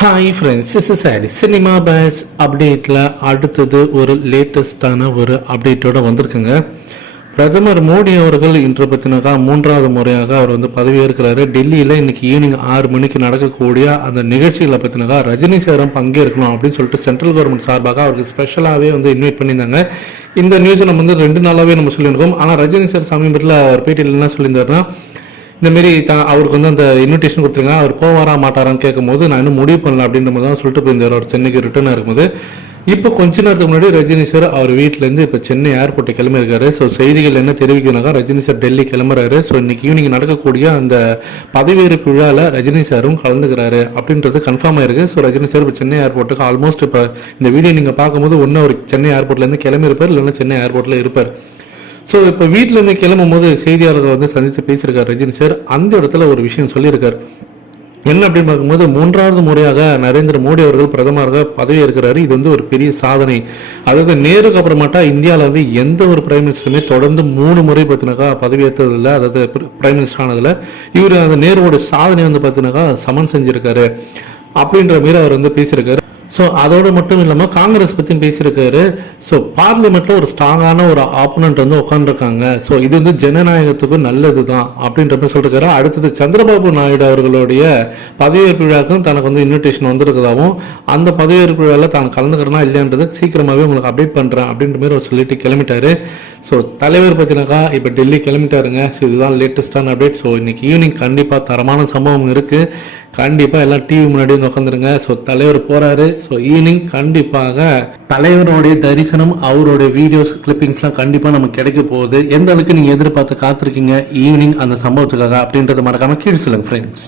Hi friends is சாரி cinema base அப்டேட்டில் அடுத்தது ஒரு லேட்டஸ்டான ஒரு அப்டேட்டோட வந்திருக்குங்க. பிரதமர் மோடி அவர்கள் இன்று பற்றினாக்கா மூன்றாவது முறையாக அவர் வந்து பதவியேற்கிறாரு. டெல்லியில் இன்னைக்கு ஈவினிங் ஆறு மணிக்கு நடக்கக்கூடிய அந்த நிகழ்ச்சிகளை பற்றினாக்கா ரஜினி சேரம் பங்கேற்கணும் அப்படின்னு சொல்லிட்டு சென்ட்ரல் கவர்மெண்ட் சார்பாக அவருக்கு ஸ்பெஷலாகவே வந்து இன்வைட் பண்ணியிருந்தாங்க. இந்த நியூஸை நம்ம வந்து ரெண்டு நாளாகவே நம்ம சொல்லியிருக்கோம் ஆனால் ரஜினி சார் சமீபத்தில் அவர் பேட்டியில் என்ன சொல்லியிருந்தாருன்னா இந்த மாரி தான் அவருக்கு வந்து அந்த இன்விடேஷன் கொடுத்துருங்க அவர் போவாரா மாட்டாரான்னு கேட்கும்போது நான் இன்னும் முடிவு பண்ணல அப்படின்ற மாதிரி தான் சொல்லிட்டு போயிருந்தார். அவர் சென்னைக்கு ரிட்டர்ன் இருக்கும்போது. இப்போ கொஞ்ச நேரத்துக்கு முன்னாடி ரஜினி சார் அவர் வீட்டிலேருந்து இப்போ சென்னை ஏர்போர்ட்டை கிளம்பியிருக்காரு. ஸோ செய்திகள் என்ன தெரிவிக்கிறாங்க ரஜினி சார் டெல்லி கிளம்புறாரு. ஸோ இன்னைக்கு ஈவினிங் நடக்கக்கூடிய அந்த பதவியேற்பு விழாவில் ரஜினி சாரும் கலந்துக்கிறாரு அப்படின்றது கன்ஃபார்ம் ஆயிருக்கு. ஸோ ரஜினி சார் இப்போ சென்னை ஏர்போர்ட்டுக்கு ஆல்மோஸ்ட் இப்போ இந்த வீடியோ நீங்கள் பார்க்கும்போது ஒன்று அவர் சென்னை ஏர்போர்ட்லேருந்து கிளம்பியிருப்பார் இல்லைன்னா சென்னை ஏர்போர்ட்டில் இருப்பார். ஸோ இப்போ வீட்டிலேருந்து கிளம்பும் போது செய்தியாளர்கள் வந்து சந்தித்து பேசியிருக்கார் ரஜினி சார். அந்த இடத்துல ஒரு விஷயம் சொல்லியிருக்கார். என்ன அப்படின்னு பார்க்கும்போது மூன்றாவது முறையாக நரேந்திர மோடி அவர்கள் பிரதமராக பதவி இருக்கிறாரு இது வந்து ஒரு பெரிய சாதனை. அதாவது நேருக்கு அப்புறமாட்டா இந்தியாவில் வந்து எந்த ஒரு பிரைம் மினிஸ்டருமே தொடர்ந்து மூணு முறை பார்த்தினாக்கா பதவி ஏற்றதில்ல. அதாவது பிரைம் மினிஸ்டர் ஆனதில். இவர் அந்த நேருவோட சாதனை வந்து பார்த்தினாக்கா சமன் செஞ்சிருக்காரு. அப்படின்ற மாரி அவர் வந்து பேசியிருக்காரு. ஸோ அதோடு மட்டும் இல்லாமல் காங்கிரஸ் பற்றியும் பேசியிருக்காரு. ஸோ பார்லிமெண்ட்டில் ஒரு ஸ்ட்ராங்கான ஒரு ஆப்போனண்ட் வந்து உட்காந்துருக்காங்க ஸோ இது வந்து ஜனநாயகத்துக்கு நல்லது தான் அப்படின்ற மாதிரி சொல்லிருக்காரு. அடுத்தது சந்திரபாபு நாயுடு அவர்களுடைய பதவியேற்பு விழாக்கும் தனக்கு வந்து இன்விடேஷன் வந்திருக்கதாகவும் அந்த பதவியேற்பு விழாவில் தான் கலந்துக்கிறனா இல்லைன்றது சீக்கிரமாகவே உங்களுக்கு அப்டேட் பண்ணுறேன் அப்படின்ற மாதிரி அவர் சொல்லிட்டு கிளம்பிட்டாரு. ஸோ தலைவர் பற்றினாக்கா இப்போ டெல்லி கிளம்பிட்டாருங்க. ஸோ இதுதான் லேட்டஸ்டான அப்டேட் ஸோ இன்னைக்கு ஈவினிங் கண்டிப்பாக தரமான சம்பவம் இருக்குது கண்டிப்பாக எல்லாம் டிவி முன்னாடி வந்து உட்காந்துருங்க ஸோ தலைவர் போகிறாரு ஸோ ஈவினிங் கண்டிப்பாக தலைவருடைய தரிசனம் அவருடைய வீடியோஸ் கிளிப்பிங்ஸ்லாம் கண்டிப்பாக நமக்கு கிடைக்க போகுது. எந்த அளவுக்கு நீங்கள் எதிர்பார்த்து காத்திருக்கீங்க ஈவினிங் அந்த சம்பவத்துக்காக அப்படின்றத மறக்காம கீழ் சொல்லுங்கள் ஃப்ரெண்ட்ஸ்